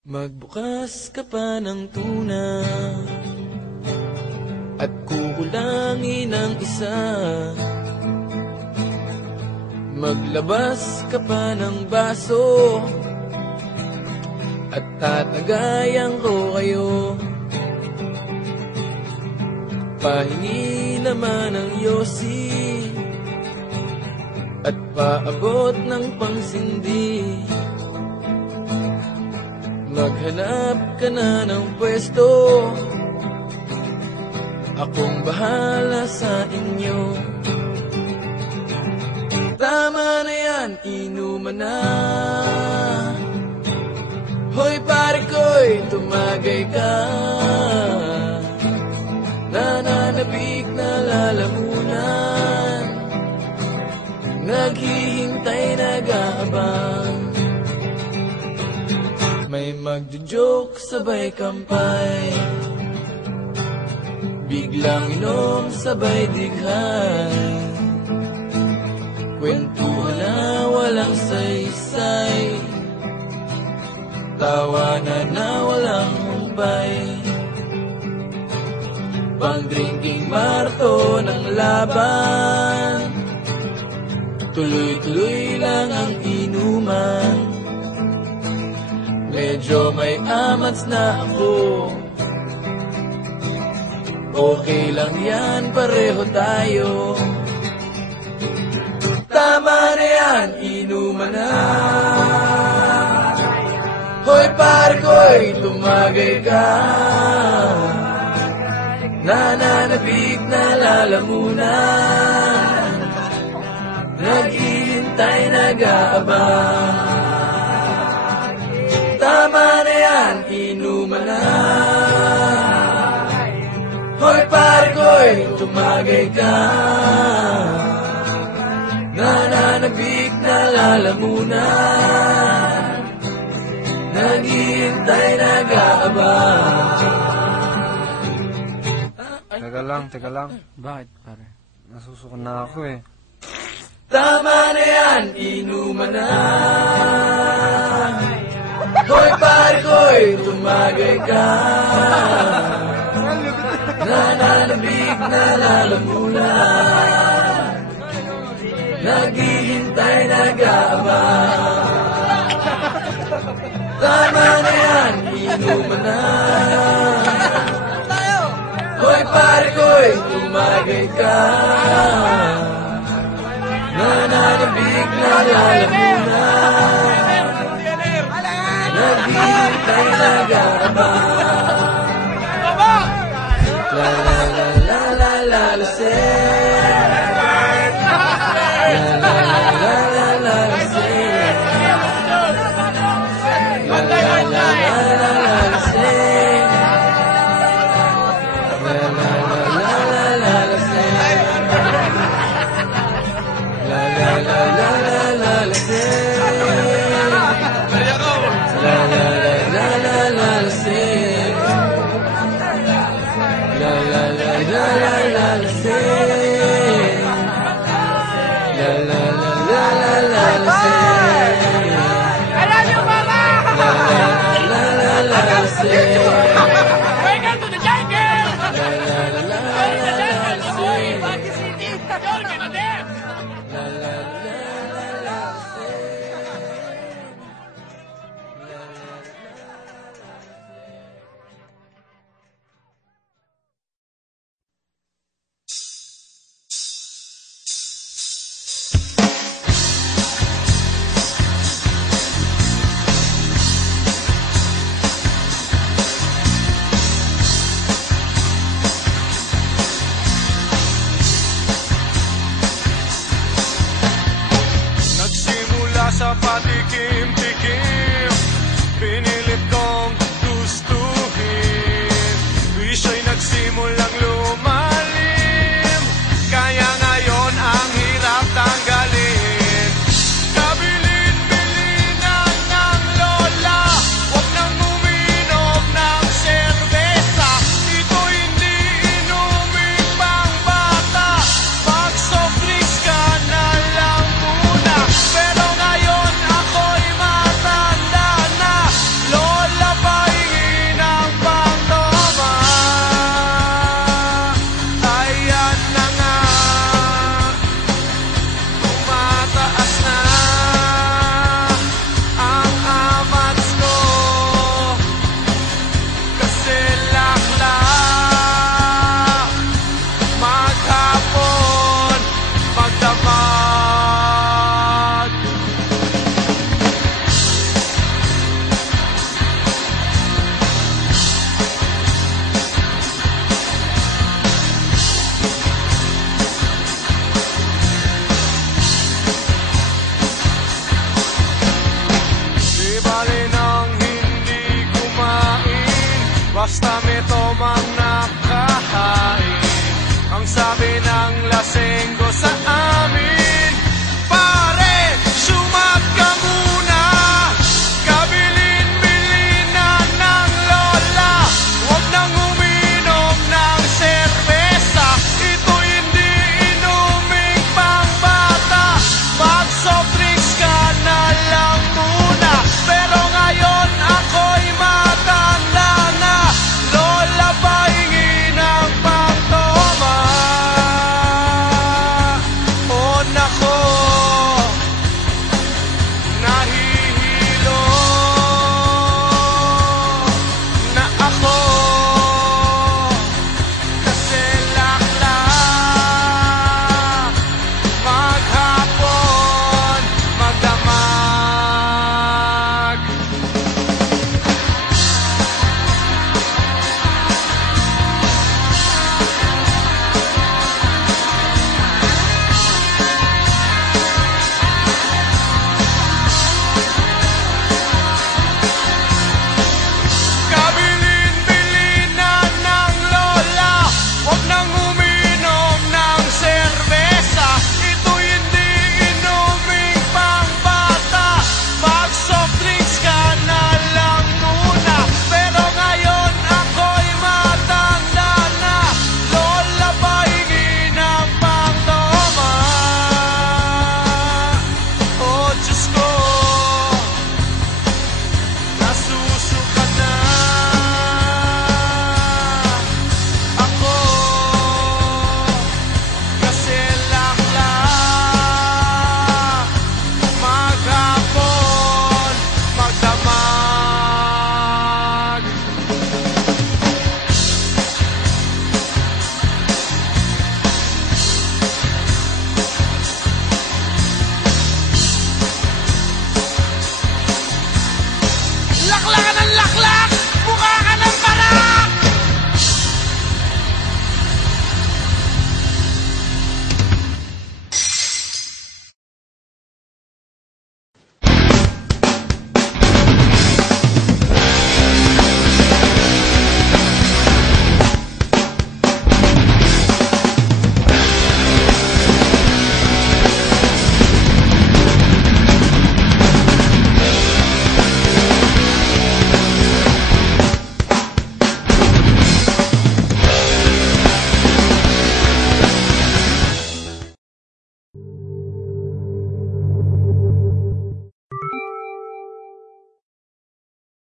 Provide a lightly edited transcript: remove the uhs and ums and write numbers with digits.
Magbukas ka pa ng tuna at kukulangin ang isa. Maglabas ka pa ng baso at tatagayan ko kayo. Pahingi naman ng yosi at paabot ng pangsindi. Maghanap ka na ng pwesto, akong bahala sa inyo. Tama na yan, inuman na. Hoy pare ko'y tumagay ka. Nananabik na lalamunan, naghihintay, nag-aabang. May magjo-joke sabay kampay, biglang inom sabay dighay. Kwentuhan na walang saysay, tawanan na walang humpay. Pang-drinking marto ng laban, tuloy-tuloy lang ang inuman. Medyo may amats na ako, okay lang yan, pareho tayo. Tama na yan, inuman na. Hoy pare ko'y tumagay ka. Nananabik na lalamunan, naghihintay, nag-aabang. Tama na yan, inuman na. Hoy pare ko'y tumagay ka. Nananabik na lalamunan, naghihintay, nag-aabang. Teka lang. Bakit pare? Nasusukan na ako eh. Tama na yan, inuman na. Hoy pare ko'y tumagay ka. Nananabik na lalamunan, naghihintay, nag-aabang. Tama na yan, inuman na. Hoy pare ko'y tumagay ka. Nananabik na lalamunan, naghihintay, nag-aabang. La la la la la la la say. La la la la la la la say. La la la la la la la say. La la la la la la la say. La la la la la la la say. La la la la la la la say. La la la la la la la say. La la la la la la la say. I love you, Mama. La la la la la la say. Welcome to the jungle. La la la la la la say. Baguio City. You're gonna dance. La la la la la say. Nagsimula sa patikim